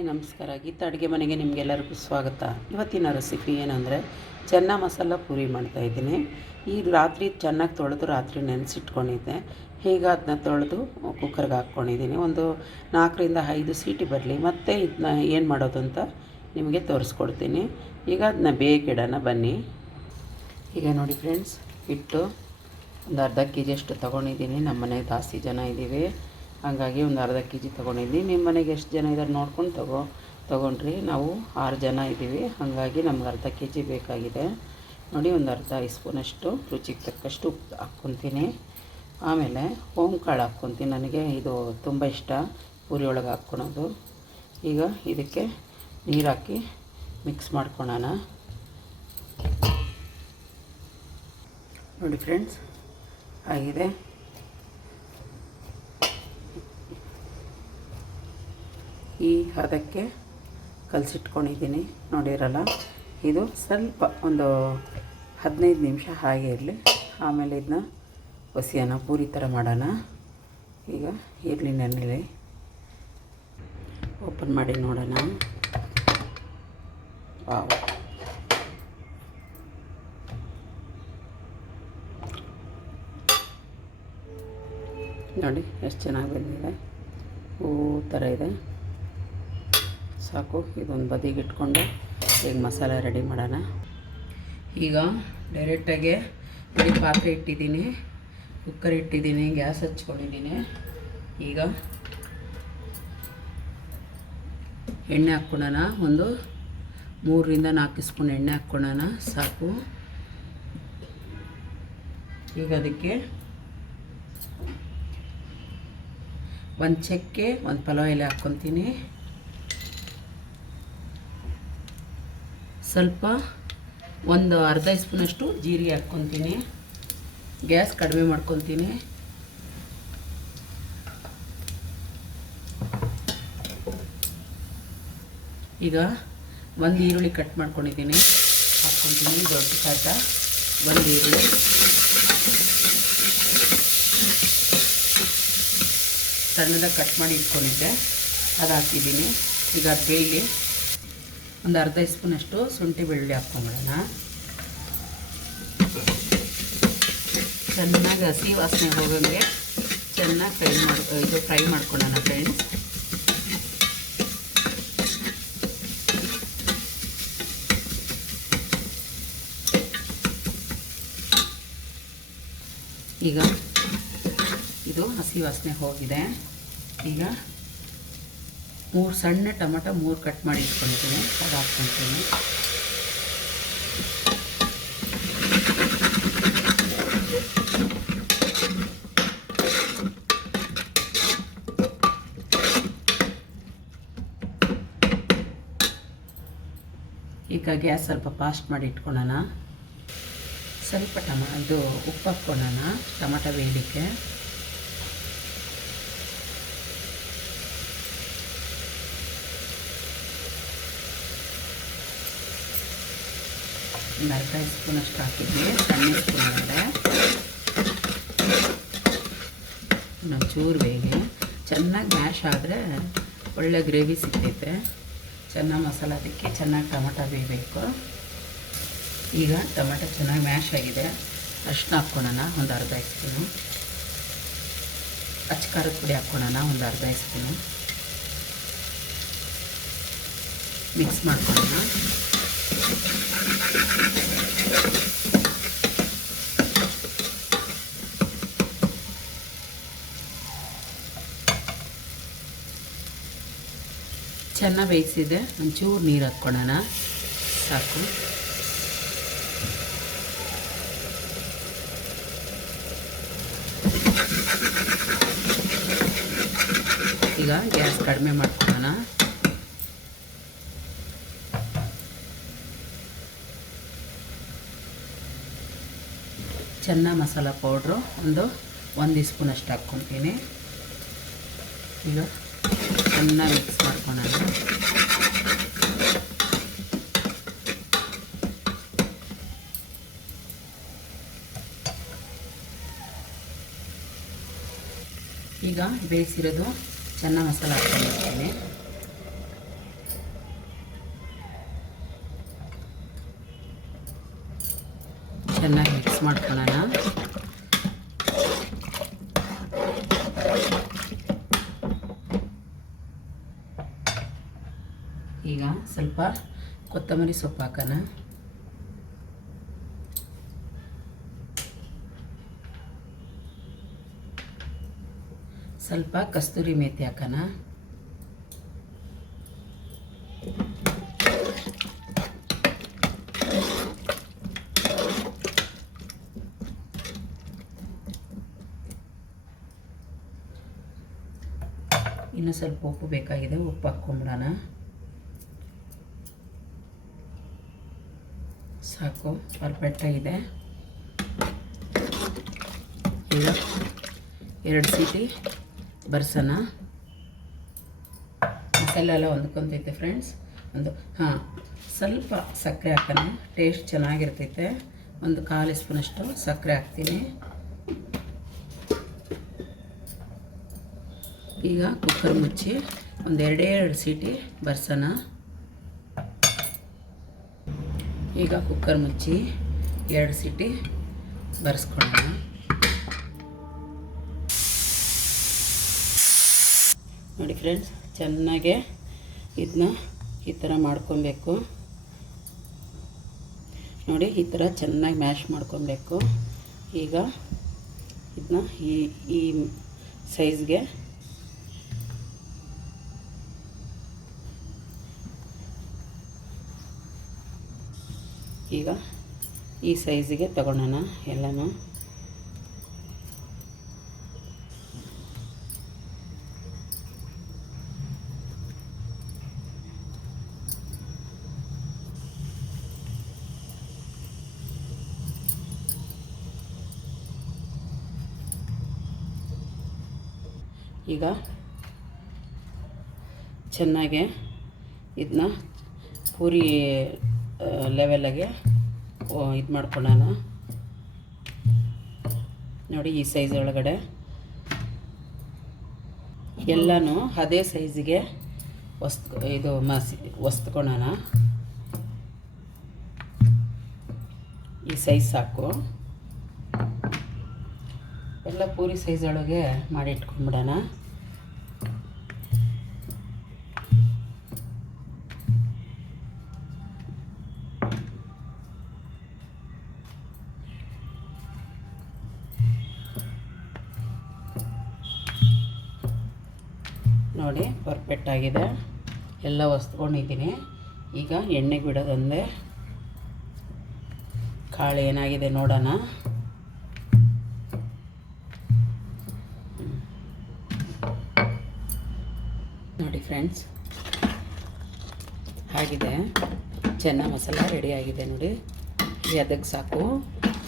ನಮಸ್ಕಾರ, ಗೀತಾ ಅಡುಗೆ ಮನೆಗೆ ನಿಮಗೆಲ್ಲರಿಗೂ ಸ್ವಾಗತ. ಇವತ್ತಿನ ರೆಸಿಪಿ ಏನಂದರೆ ಚೆನ್ನ ಮಸಾಲ ಪೂರಿ ಮಾಡ್ತಾಯಿದ್ದೀನಿ. ಈ ರಾತ್ರಿ ಚೆನ್ನಾಗಿ ತೊಳೆದು ರಾತ್ರಿ ನೆನೆಸಿಟ್ಕೊಂಡಿದ್ದೆ. ಈಗ ಅದನ್ನ ತೊಳೆದು ಕುಕ್ಕರ್ಗೆ ಹಾಕ್ಕೊಂಡಿದ್ದೀನಿ. ಒಂದು 4-5 ಸೀಟಿ ಬರಲಿ, ಮತ್ತು ಇದನ್ನ ಏನು ಮಾಡೋದು ಅಂತ ನಿಮಗೆ ತೋರಿಸ್ಕೊಡ್ತೀನಿ. ಈಗ ಅದನ್ನ ಬೇಯಿಡೋಣ ಬನ್ನಿ. ಈಗ ನೋಡಿ ಫ್ರೆಂಡ್ಸ್, ಹಿಟ್ಟು ಒಂದು ಅರ್ಧ ಕೆ ಜಿಯಷ್ಟು ತೊಗೊಂಡಿದ್ದೀನಿ. ನಮ್ಮ ಮನೆಗೆ ಜಾಸ್ತಿ ಜನ ಇದ್ದೀವಿ, ಹಾಗಾಗಿ ಒಂದು ಅರ್ಧ ಕೆ ಜಿ ತೊಗೊಂಡಿದ್ದೀನಿ. ನಿಮ್ಮ ಮನೆಗೆ ಎಷ್ಟು ಜನ ಇದ್ದಾರೆ ನೋಡ್ಕೊಂಡು ತೊಗೊಂಡ್ರಿ. ನಾವು 6 ಜನ ಇದ್ದೀವಿ, ಹಾಗಾಗಿ ನಮ್ಗೆ ಅರ್ಧ ಕೆ ಜಿ ಬೇಕಾಗಿದೆ. ನೋಡಿ, ಒಂದು ಅರ್ಧ ಸ್ಪೂನಷ್ಟು ರುಚಿಗೆ ತಕ್ಕಷ್ಟು ಉಪ್ಪು ಹಾಕ್ಕೊತೀನಿ. ಆಮೇಲೆ ಕಾಳು ಹಾಕ್ಕೊತೀನಿ. ನನಗೆ ಇದು ತುಂಬ ಇಷ್ಟ, ಪೂರಿ ಒಳಗೆ ಹಾಕ್ಕೊಳೋದು. ಈಗ ಇದಕ್ಕೆ ನೀರು ಹಾಕಿ ಮಿಕ್ಸ್ ಮಾಡ್ಕೊಳೋಣ. ನೋಡಿ ಫ್ರೆಂಡ್ಸ್, ಆಗಿದೆ. ಈ ಹದಕ್ಕೆ ಕಲಸಿಟ್ಕೊಂಡಿದ್ದೀನಿ, ನೋಡಿರಲ್ಲ. ಇದು ಸ್ವಲ್ಪ ಒಂದು 15 ನಿಮಿಷ ಹಾಗೆ ಇರಲಿ. ಆಮೇಲೆ ಇದನ್ನ ಒಸಿಯೋಣ, ಪೂರಿ ಥರ ಮಾಡೋಣ. ಈಗ ಇರಲಿ, ನೆನೆಲಿ ಓಪನ್ ಮಾಡಿ ನೋಡೋಣ. ನೋಡಿ ಎಷ್ಟು ಚೆನ್ನಾಗಿ ಬಂದಿದೆ, ಹೂ ಥರ ಇದೆ. ಸಾಕು, ಇದೊಂದು ಬದಿಗೆ ಇಟ್ಕೊಂಡು ಈಗ ಮಸಾಲೆ ರೆಡಿ ಮಾಡೋಣ. ಈಗ ಡೈರೆಕ್ಟಾಗಿ ಬರೀ ಪಾತ್ರೆ ಇಟ್ಟಿದ್ದೀನಿ, ಕುಕ್ಕರ್ ಇಟ್ಟಿದ್ದೀನಿ, ಗ್ಯಾಸ್ ಹಚ್ಕೊಂಡಿದ್ದೀನಿ. ಈಗ ಎಣ್ಣೆ ಹಾಕ್ಕೊಳ್ಳೋಣ. ಒಂದು 3-4 ಸ್ಪೂನ್ ಎಣ್ಣೆ ಹಾಕ್ಕೊಳ್ಳೋಣ, ಸಾಕು. ಈಗ ಅದಕ್ಕೆ ಒಂದು ಚಕ್ಕೆ, ಒಂದು ಪಲಾವ್ ಎಲೆ ಹಾಕ್ಕೊತೀನಿ. ಸ್ವಲ್ಪ ಒಂದು ಅರ್ಧ ಸ್ಪೂನಷ್ಟು ಜೀರಿಗೆ ಹಾಕ್ಕೊತೀನಿ. ಗ್ಯಾಸ್ ಕಡಿಮೆ ಮಾಡ್ಕೊತೀನಿ. ಈಗ ಒಂದು ಈರುಳ್ಳಿ ಕಟ್ ಮಾಡ್ಕೊಂಡಿದ್ದೀನಿ, ಹಾಕ್ಕೊತೀನಿ. ದೊಡ್ಡ ಕಾಟ ಒಂದು ಈರುಳ್ಳಿ. ಸಣ್ಣದಾಗಿ ಕಟ್ ಮಾಡಿ ಇಟ್ಕೊಂಡಿದ್ದೆ, ಅದು ಹಾಕಿದ್ದೀನಿ. ಈಗ ಅದು ಬೇಯಲಿ. ಒಂದು ಅರ್ಧ ಸ್ಪೂನಷ್ಟು ಶುಂಠಿ ಬೆಳ್ಳುಳ್ಳಿ ಹಾಕ್ಕೊಂಬಿಡೋಣ. ಚೆನ್ನಾಗಿ ಹಸಿ ವಾಸನೆ ಹೋಗೋಂಗೆ ಚೆನ್ನಾಗಿ ಫ್ರೈ ಮಾಡ್ಕೊಳ್ಳೋಣ ಫ್ರೆಂಡ್ಸ್. ಈಗ ಇದು ಹಸಿ ವಾಸನೆ ಹೋಗಿದೆ. ಈಗ 3 ಸಣ್ಣ ಟೊಮೆಟೊ 3 ಕಟ್ ಮಾಡಿ ಇಟ್ಕೊಂಡಿದ್ದೀನಿ, ಅದು ಹಾಕ್ಕೊಳ್ತೀನಿ. ಈಗ ಗ್ಯಾಸ್ ಸ್ವಲ್ಪ ಫಾಸ್ಟ್ ಮಾಡಿ ಇಟ್ಕೊಳ್ಳೋಣ. ಸ್ವಲ್ಪ ಇದು ಉಪ್ಪು ಹಾಕ್ಕೊಳ್ಳೋಣ ಟೊಮೆಟೊ ಬೇಯಲಿಕ್ಕೆ. ಒಂದು ಅರ್ಧ ಸ್ಪೂನಷ್ಟು ಹಾಕಿದ್ವಿ, ಸಣ್ಣ ಸ್ಪೂನ್ ಒಳಗಡೆ. ಒಂಚೂರು ಬೇಯಿಗೆ ಚೆನ್ನಾಗಿ ಮ್ಯಾಶ್ ಆದರೆ ಒಳ್ಳೆ ಗ್ರೇವಿ ಸಿಗ್ತೈತೆ. ಚೆನ್ನಾಗಿ ಮಸಾಲ ಅದಕ್ಕೆ ಚೆನ್ನಾಗಿ ಟೊಮೆಟೊ ಬೇಯಬೇಕು. ಈಗ ಟೊಮೆಟೊ ಚೆನ್ನಾಗಿ ಮ್ಯಾಶ್ ಆಗಿದೆ. ಅರಿಶಿನ ಹಾಕ್ಕೊಳ್ಳೋಣ, ಒಂದು ಅರ್ಧ ಸ್ಪೂನು. ಅಚ್ಚಕಾರದ ಪುಡಿ ಹಾಕ್ಕೊಳ್ಳೋಣ, ಒಂದು ಅರ್ಧ ಸ್ಪೂನು. ಮಿಕ್ಸ್ ಮಾಡ್ಕೊಳ್ಳೋಣ. ಚೆನ್ನಾಗಿ ಬೇಯಿಸಿದೆ, ಒಂಚೂರು ನೀರು ಹಾಕ್ಕೊಳ್ಳೋಣ, ಸಾಕು. ಈಗ ಗ್ಯಾಸ್ ಕಡಿಮೆ ಮಾಡ್ಕೊಳ್ಳೋಣ. ಚೆನ್ನ ಮಸಾಲ ಪೌಡ್ರು ಒಂದು ಸ್ಪೂನಷ್ಟು ಹಾಕ್ಕೊತೀನಿ. ಈಗ ಚೆನ್ನಾಗಿ ಮಿಕ್ಸ್ ಮಾಡ್ಕೊಳ್ಳೋಣ. ಈಗ ಬೇಯಿಸಿರೋದು ಚೆನ್ನ ಮಸಾಲ ಹಾಕ್ಕೊಂಡಿರ್ತೀನಿ. ಸ್ವಲ್ಪ ಕೊತ್ತಂಬರಿ ಸೊಪ್ಪು ಹಾಕೋಣ. ಸ್ವಲ್ಪ ಕಸ್ತೂರಿ ಮೇಥಿ ಹಾಕೋಣ. ಇನ್ನು ಸ್ವಲ್ಪ ಉಪ್ಪು ಬೇಕಾಗಿದೆ, ಉಪ್ಪು ಹಾಕ್ಕೊಂಬಿಡೋಣ. ಸಾಕು, ಪರ್ಫೆಕ್ಟಾಗಿದೆ. ಈಗ 2 ಸೀಟಿ ಬರ್ಸೋಣ. ಮಸಾಲೆ ಎಲ್ಲ ಹೊಂದ್ಕೊತೈತೆ ಫ್ರೆಂಡ್ಸ್. ಸ್ವಲ್ಪ ಸಕ್ಕರೆ ಹಾಕೋಣ, ಟೇಸ್ಟ್ ಚೆನ್ನಾಗಿರ್ತೈತೆ. ಒಂದು 1/4 ಸ್ಪೂನಷ್ಟು ಸಕ್ಕರೆ ಹಾಕ್ತೀನಿ. ಈಗ ಕುಕ್ಕರ್ ಮುಚ್ಚಿ ಒಂದು 2 ಸೀಟಿ ಬರ್ಸೋಣ. ಈಗ ಕುಕ್ಕರ್ ಮುಚ್ಚಿ 2 ಸೀಟಿ ಬರ್ಸ್ಕೊಳ್ಳೋಣ. ನೋಡಿ ಫ್ರೆಂಡ್ಸ್, ಚೆನ್ನಾಗೆ ಇದನ್ನ ಈ ಥರ ಮಾಡ್ಕೊಬೇಕು. ನೋಡಿ, ಈ ಥರ ಚೆನ್ನಾಗಿ ಮ್ಯಾಶ್ ಮಾಡ್ಕೊಬೇಕು. ಈಗ ಇದನ್ನ ಈ ಸೈಜ್ಗೆ ಈಗ ಈ ಸೈಜಿಗೆ ತಗೊಳ್ಳೋಣ ಎಲ್ಲನೂ. ಈಗ ಚೆನ್ನಾಗೆ ಇದನ್ನ ಪೂರಿ ಲೆವೆಲ್ಗೆ ಇದು ಮಾಡ್ಕೊಳ್ಳೋಣ. ನೋಡಿ, ಈ ಸೈಜ್ ಒಳಗಡೆ ಎಲ್ಲನೂ ಅದೇ ಸೈಜಿಗೆ ಒಸ್ತ್ಕೊಳ್ಳೋಣ. ಈ ಸೈಜ್ ಸಾಕು. ಎಲ್ಲ ಪೂರಿ ಸೈಜ್ ಒಳಗೆ ಮಾಡಿ ಇಟ್ಕೊಂಡ್ಬಿಡೋಣ. ನೋಡಿ, ಪರ್ಫೆಕ್ಟ್ ಆಗಿದೆ. ಎಲ್ಲ ಒಸ್ಕೊಂಡಿದ್ದೀನಿ. ಈಗ ಎಣ್ಣೆಗೆ ಬಿಡೋದೊಂದೇ. ಕಾಳು ಏನಾಗಿದೆ ನೋಡೋಣ. ನೋಡಿ ಫ್ರೆಂಡ್ಸ್, ಆಗಿದೆ. ಚೆನ್ನ ಮಸಾಲ ರೆಡಿ ಆಗಿದೆ ನೋಡಿ. ಅದಕ್ಕೆ ಸಾಕು.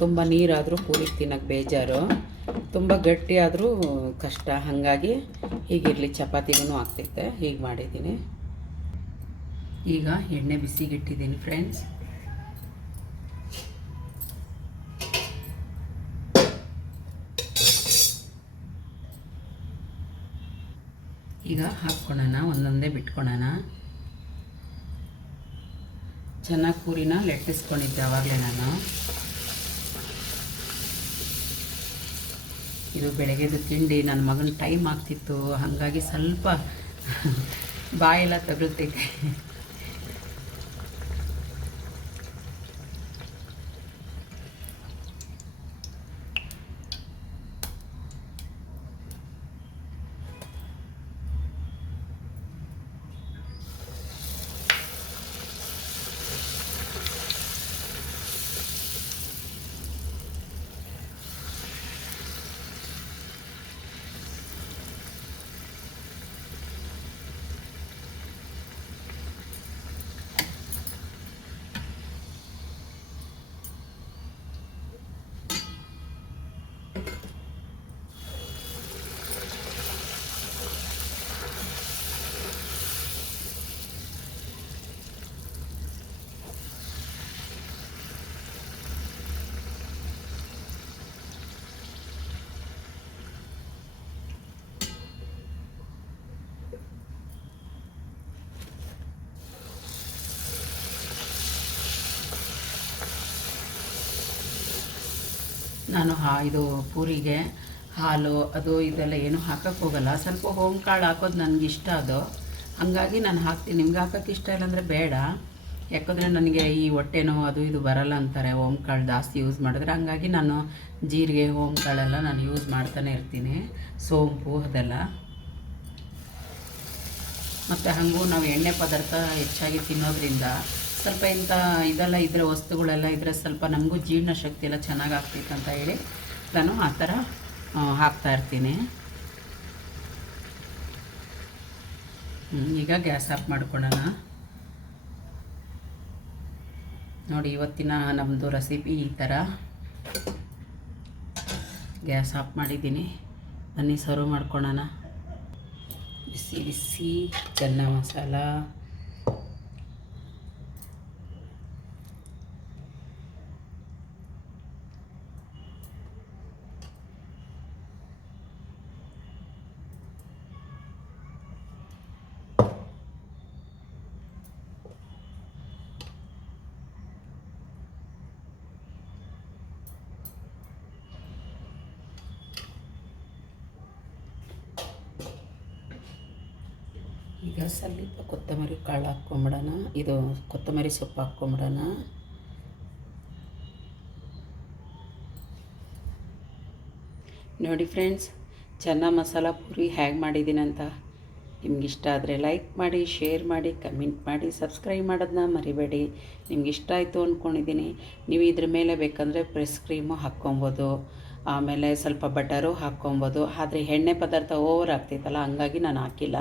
ತುಂಬ ನೀರಾದರೂ ಪೂರಿ ತಿನ್ನೋಕ್ಕೆ ಬೇಜಾರು, ತುಂಬ ಗಟ್ಟಿ ಆದರೂ ಕಷ್ಟ. ಹಾಗಾಗಿ ಹೀಗಿರಲಿ, ಚಪಾತಿಗೂ ಆಗ್ತೈತೆ. ಹೀಗೆ ಮಾಡಿದ್ದೀನಿ. ಈಗ ಎಣ್ಣೆ ಬಿಸಿಗಿಟ್ಟಿದ್ದೀನಿ ಫ್ರೆಂಡ್ಸ್. ಈಗ ಹಾಕ್ಕೊಳ್ಳೋಣ, ಒಂದೊಂದೇ ಬಿಟ್ಕೊಳ್ಳೋಣ. ಚೆನ್ನಾಗಿ ಪೂರಿನ ಲಟ್ಟಿಸ್ಕೊಂಡಿದ್ದೆ ಆವಾಗಲೇ ನಾನು. ಇದು ಬೆಳಗ್ಗೆದು ತಿಂಡಿ. ನನ್ನ ಮಗನ ಟೈಮ್ ಆಗ್ತಿತ್ತು, ಹಾಗಾಗಿ ಸ್ವಲ್ಪ ಬಾಯೆಲ್ಲ ತಗುಲ್ತೈತೆ. ನಾನು ಇದು ಪೂರಿಗೆ ಹಾಲು ಅದು ಇದೆಲ್ಲ ಏನೂ ಹಾಕೋಕ್ಕೆ ಹೋಗಲ್ಲ. ಸ್ವಲ್ಪ ಕಾಳು ಹಾಕೋದು ನನಗಿಷ್ಟ. ಅದು ಹಂಗಾಗಿ ನಾನು ಹಾಕ್ತೀನಿ. ನಿಮ್ಗೆ ಹಾಕೋಕ್ಕೆ ಇಷ್ಟ ಇಲ್ಲ ಅಂದರೆ ಬೇಡ, ಯಾಕಂದರೆ ನನಗೆ ಈ ಹೊಟ್ಟೆ ನೋವು ಅದು ಇದು ಬರಲ್ಲ ಅಂತಾರೆ ಓಂಕಾಳು ಜಾಸ್ತಿ ಯೂಸ್ ಮಾಡಿದ್ರೆ. ಹಂಗಾಗಿ ನಾನು ಜೀರಿಗೆ ಓಂಕಾಳೆಲ್ಲ ನಾನು ಯೂಸ್ ಮಾಡ್ತಾನೆ ಇರ್ತೀನಿ, ಸೋಂಪು ಅದೆಲ್ಲ. ಮತ್ತು ಹಾಗೂ ನಾವು ಎಣ್ಣೆ ಪದಾರ್ಥ ಹೆಚ್ಚಾಗಿ ತಿನ್ನೋದ್ರಿಂದ ಸ್ವಲ್ಪ ಇದೆಲ್ಲ ಇದ್ದರೆ ವಸ್ತುಗಳೆಲ್ಲ ಇದ್ದರೆ ಸ್ವಲ್ಪ ನಮಗೂ ಜೀರ್ಣಶಕ್ತಿ ಎಲ್ಲ ಚೆನ್ನಾಗಿ ಆಗ್ತೈತೆ ಅಂತ ಹೇಳಿ ನಾನು ಆ ಥರ ಹಾಕ್ತಾಯಿರ್ತೀನಿ. ಈಗ ಗ್ಯಾಸ್ ಆಫ್ ಮಾಡ್ಕೊಳ್ಳೋಣ. ನೋಡಿ, ಇವತ್ತಿನ ನಮ್ಮದು ರೆಸಿಪಿ ಈ ಥರ. ಗ್ಯಾಸ್ ಆಫ್ ಮಾಡಿದ್ದೀನಿ. ಬನ್ನಿ ಸರ್ವ್ ಮಾಡ್ಕೊಳ್ಳೋಣ. ಬಿಸಿ ಬಿಸಿ ಚೆನ್ನ ಮಸಾಲ. ಈಗ ಸ್ವಲ್ಪ ಕೊತ್ತಂಬರಿ ಕಾಳು ಹಾಕ್ಕೊಂಬಿಡೋಣ, ಇದು ಕೊತ್ತಂಬರಿ ಸೊಪ್ಪು ಹಾಕ್ಕೊಂಬಿಡೋಣ. ನೋಡಿ ಫ್ರೆಂಡ್ಸ್, ಚೆನ್ನ ಮಸಾಲ ಪೂರಿ ಹೇಗೆ ಮಾಡಿದ್ದೀನಿ ಅಂತ. ನಿಮ್ಗೆ ಇಷ್ಟ ಆದರೆ ಲೈಕ್ ಮಾಡಿ, ಶೇರ್ ಮಾಡಿ, ಕಮೆಂಟ್ ಮಾಡಿ, ಸಬ್ಸ್ಕ್ರೈಬ್ ಮಾಡೋದನ್ನ ಮರಿಬೇಡಿ. ನಿಮ್ಗೆ ಇಷ್ಟ ಆಯಿತು ಅಂದ್ಕೊಂಡಿದ್ದೀನಿ. ನೀವು ಇದ್ರ ಮೇಲೆ ಬೇಕಂದರೆ ಪ್ರೆಸ್ ಕ್ರೀಮು ಹಾಕ್ಕೊಬೋದು, ಆಮೇಲೆ ಸ್ವಲ್ಪ ಬಟರು ಹಾಕ್ಕೊಬೋದು. ಆದರೆ ಎಣ್ಣೆ ಪದಾರ್ಥ ಓವರ್ ಆಗ್ತೈತಲ್ಲ, ಹಂಗಾಗಿ ನಾನು ಹಾಕಿಲ್ಲ.